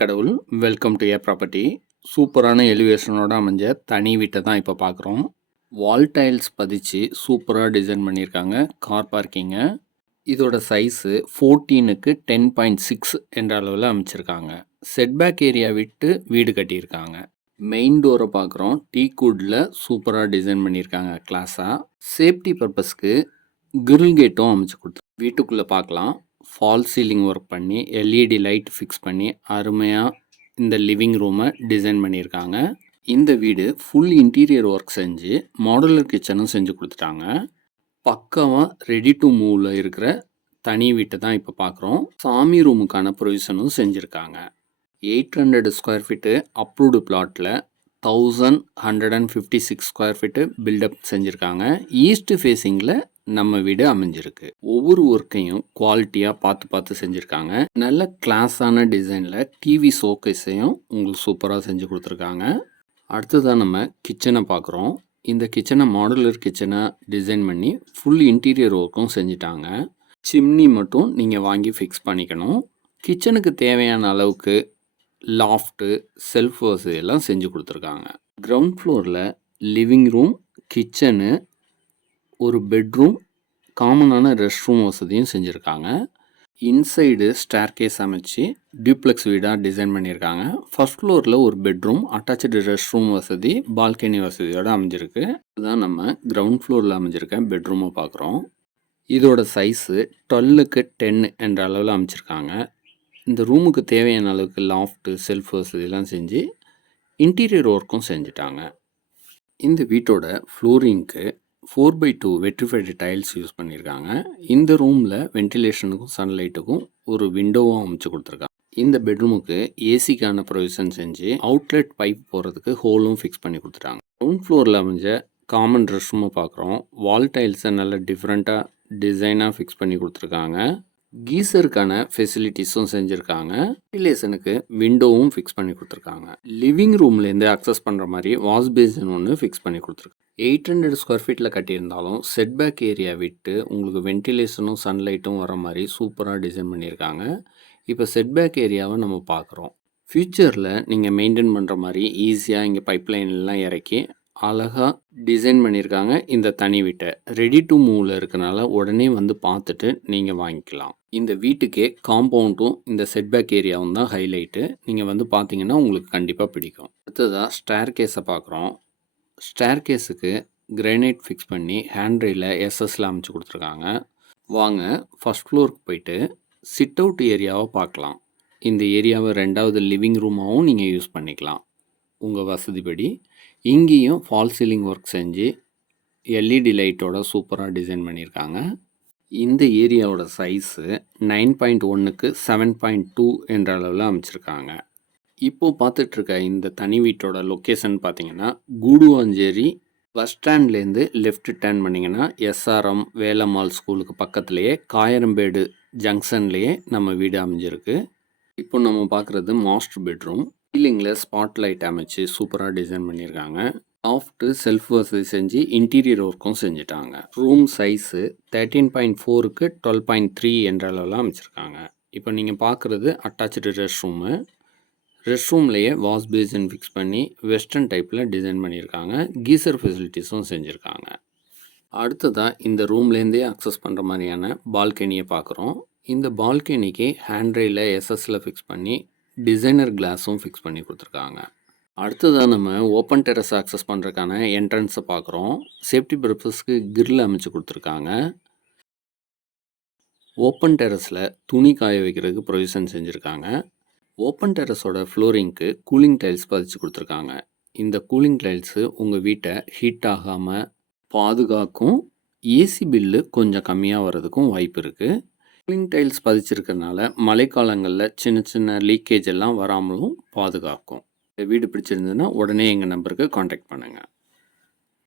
கடவுள் welcome to A property. சூப்பரான எலிவேஷனோட அமைஞ்ச தனி வீட்டை தான் இப்போ பார்க்குறோம். வால் டைல்ஸ் பதிச்சு சூப்பராக டிசைன் பண்ணியிருக்காங்க. கார் பார்க்கிங்கு இதோட சைஸு 14க்கு 10.6 என்ற அளவில் அமைச்சிருக்காங்க. செட்பேக் ஏரியா விட்டு வீடு கட்டியிருக்காங்க. மெயின் டோரை பார்க்குறோம். டீக்குட்டில் சூப்பராக டிசைன் பண்ணியிருக்காங்க கிளாஸாக. சேஃப்டி பர்பஸ்க்கு கிரில் கேட்டும் அமைச்சு கொடுத்து வீட்டுக்குள்ளே பார்க்கலாம். ஃபால் சீலிங் ஒர்க் பண்ணி எல்இடி லைட் ஃபிக்ஸ் பண்ணி அருமையாக இந்த லிவிங் ரூமை டிசைன் பண்ணியிருக்காங்க. இந்த வீடு ஃபுல் இன்டீரியர் ஒர்க் செஞ்சு மாடுலர் கிச்சனும் செஞ்சு கொடுத்துட்டாங்க. பக்காவாக ரெடி டு மூவில் இருக்கிற தனி வீட்டை தான் இப்போ பார்க்குறோம். சாமி ரூமுக்கான ப்ரொவிஷனும் செஞ்சுருக்காங்க. 800 ஸ்கொயர் ஃபீட்டு அப்ரூவ்டு பிளாட்டில் 1156 ஸ்கொயர் ஃபீட்டு பில்டப் செஞ்சுருக்காங்க. ஈஸ்ட் ஃபேஸிங்கில் நம்ம வீடு அமைஞ்சிருக்கு. ஒவ்வொரு ஒர்க்கையும் குவாலிட்டியாக பார்த்து செஞ்சுருக்காங்க. நல்ல கிளாஸான டிசைனில் டிவி ஷோகேஸையும் உங்களுக்கு சூப்பராக செஞ்சு கொடுத்துருக்காங்க. அடுத்ததான் நம்ம கிச்சனை பார்க்குறோம். இந்த கிச்சனை மாடுலர் கிச்சனை டிசைன் பண்ணி ஃபுல் இன்டீரியர் ஒர்க்கும் செஞ்சுட்டாங்க. சிம்னி மட்டும் நீங்கள் வாங்கி ஃபிக்ஸ் பண்ணிக்கணும். கிச்சனுக்கு தேவையான அளவுக்கு லாஃப்ட்டு, செல்ஃப் வசதி எல்லாம் செஞ்சு கொடுத்துருக்காங்க. கிரவுண்ட் ஃப்ளோரில் லிவிங் ரூம், கிச்சனு, ஒரு பெட்ரூம், காமனான ரெஸ்ட் ரூம் வசதியும் செஞ்சுருக்காங்க. இன்சைடு ஸ்டேர்கேஸ் அமைச்சு டியூப்ளெக்ஸ் வீடாக டிசைன் பண்ணியிருக்காங்க. ஃபர்ஸ்ட் ஃப்ளோரில் ஒரு பெட்ரூம், அட்டாச்சு ரெஸ்ட் ரூம் வசதி, பால்கனி வசதியோடு அமைஞ்சிருக்கு. இதுதான் நம்ம கிரவுண்ட் ஃப்ளோரில் அமைஞ்சிருக்க பெட்ரூமை பார்க்குறோம். இதோட சைஸு 12க்கு 10 என்ற அளவில் அமைச்சிருக்காங்க. இந்த ரூமுக்கு தேவையான அளவுக்கு லாஃப்ட்டு, செல்ஃப் வசதியெல்லாம் செஞ்சு இன்டீரியர் ஒர்க்கும் செஞ்சுட்டாங்க. இந்த வீட்டோட ஃப்ளோரிங்க்கு 4x2 வெட்ரிஃபைடு டைல்ஸ் யூஸ் பண்ணியிருக்காங்க. இந்த ரூமில் வென்டிலேஷனுக்கும் சன்லைட்டுக்கும் ஒரு விண்டோவும் அமைச்சு கொடுத்துருக்காங்க. இந்த பெட்ரூமுக்கு ஏசிக்கான ப்ரொவிஷன் செஞ்சு அவுட்லெட் பைப் போகிறதுக்கு ஹோலும் ஃபிக்ஸ் பண்ணி கொடுத்துட்டாங்க. கிரவுண்ட் ஃப்ளோரில் அமைஞ்ச காமன் ரெஸ்ட் ரூமை பார்க்குறோம். வால் டைல்ஸை நல்ல டிஃப்ரெண்ட்டாக டிசைனாக ஃபிக்ஸ் பண்ணி கொடுத்துருக்காங்க. கீசருக்கான ஃபெசிலிட்டிஸும் செஞ்சுருக்காங்க. வென்டிலேஷனுக்கு விண்டோவும் ஃபிக்ஸ் பண்ணி கொடுத்துருக்காங்க. லிவிங் ரூம்லேருந்து அக்சஸ் பண்ணுற மாதிரி வாஷ் பேசின் ஒன்று ஃபிக்ஸ் பண்ணி கொடுத்துருக்காங்க. 800 ஸ்கொயர் ஃபீட்டில் கட்டியிருந்தாலும் செட்பேக் ஏரியா விட்டு உங்களுக்கு வென்டிலேஷனும் சன்லைட்டும் வர மாதிரி சூப்பராக டிசைன் பண்ணியிருக்காங்க. இப்போ செட்பேக் ஏரியாவை நம்ம பார்க்குறோம். ஃப்யூச்சரில் நீங்கள் மெயின்டைன் பண்ணுற மாதிரி ஈஸியாக இங்கே பைப்லைன்லாம் இறக்கி அழகாக டிசைன் பண்ணியிருக்காங்க. இந்த தனி வீட்டை ரெடி டு மூவில் இருக்கனால உடனே வந்து பார்த்துட்டு நீங்கள் வாங்கிக்கலாம். இந்த வீட்டுக்கே காம்பவுண்டும் இந்த செட்பேக் ஏரியாவும் தான் ஹைலைட்டு. நீங்கள் வந்து பார்த்தீங்கன்னா உங்களுக்கு கண்டிப்பாக பிடிக்கும். அடுத்ததாக ஸ்டேர் கேஸை பார்க்குறோம். ஸ்டேர் கேஸுக்கு கிரானைட் ஃபிக்ஸ் பண்ணி ஹேண்ட் ரெயிலில் எஸ்எஸ்ல அமைச்சு கொடுத்துருக்காங்க. வாங்க ஃபர்ஸ்ட் ஃப்ளோருக்கு போயிட்டு சிட் அவுட் ஏரியாவை பார்க்கலாம். இந்த ஏரியாவை 2வது லிவிங் ரூமாகவும் நீங்கள் யூஸ் பண்ணிக்கலாம் உங்கள் வசதிப்படி. இங்கேயும் ஃபால் சீலிங் ஒர்க் செஞ்சு எல்இடி லைட்டோட சூப்பராக டிசைன் பண்ணியிருக்காங்க. இந்த ஏரியாவோட சைஸு 9.1க்கு 7.2 என்ற அளவில் அமைச்சிருக்காங்க. இப்போது பார்த்துட்ருக்க இந்த தனி வீட்டோட லொக்கேஷன் பார்த்தீங்கன்னா கூடுவாஞ்சேரி பஸ் ஸ்டாண்ட்லேருந்து லெஃப்ட் டர்ன் பண்ணிங்கன்னா எஸ்ஆர்எம் வேலம்மாள் ஸ்கூலுக்கு பக்கத்துலேயே காயரம்பேடு ஜங்ஷன்லேயே நம்ம வீடு அமைஞ்சிருக்கு. இப்போ நம்ம பார்க்குறது மாஸ்டர் பெட்ரூம். சீலிங்கில் ஸ்பாட் லைட் அமைச்சு சூப்பராக டிசைன் பண்ணியிருக்காங்க. லாஃப்ட்டு, செல்ஃப் வசதி செஞ்சு இன்டீரியர் ஒர்க்கும் செஞ்சுட்டாங்க. ரூம் சைஸு 13.4க்கு 12.3 என்ற அளவில் அமைச்சிருக்காங்க. இப்போ நீங்கள் பார்க்குறது அட்டாச்சு ரெஸ்ட் ரூமு. ரெஸ்ட் ரூம்லேயே வாஷ் பேசின் ஃபிக்ஸ் பண்ணி வெஸ்டர்ன் டைப்பில் டிசைன் பண்ணியிருக்காங்க. கீசர் ஃபெசிலிட்டிஸும் செஞ்சுருக்காங்க. அடுத்ததாக இந்த ரூம்லேருந்தே அக்சஸ் பண்ணுற மாதிரியான பால்கனியை பார்க்குறோம். இந்த பால்கனிக்கு ஹேண்ட் ரெயிலில் எஸ்எஸ்ல ஃபிக்ஸ் பண்ணி டிசைனர் கிளாஸும் ஃபிக்ஸ் பண்ணி கொடுத்துருக்காங்க. அடுத்ததாக நம்ம ஓப்பன் டெரஸ் அக்சஸ் பண்ணுறதுக்கான என்ட்ரன்ஸை பார்க்குறோம். சேஃப்டி பர்பஸ்க்கு கிரில் அமைச்சு கொடுத்துருக்காங்க. ஓப்பன் டெரஸில் துணி காய வைக்கிறதுக்கு ப்ரொவிஷன் செஞ்சுருக்காங்க. ஓப்பன் டெரஸோட ஃப்ளோரிங்க்கு கூலிங் டைல்ஸ் பதிச்சு கொடுத்துருக்காங்க. இந்த கூலிங் டைல்ஸு உங்கள் வீட்டை ஹீட் ஆகாமல் பாதுகாக்கும். ஏசி பில்லு கொஞ்சம் கம்மியாக வர்றதுக்கும் வாய்ப்பு இருக்குது. கூலிங் டைல்ஸ் பதிச்சிருக்கிறதுனால மழைக்காலங்களில் சின்ன சின்ன லீக்கேஜ் எல்லாம் வராமலும் பாதுகாக்கும். இந்த வீடு பிடிச்சிருந்ததுன்னா உடனே எங்கள் நம்பருக்கு காண்டாக்ட் பண்ணுங்கள்.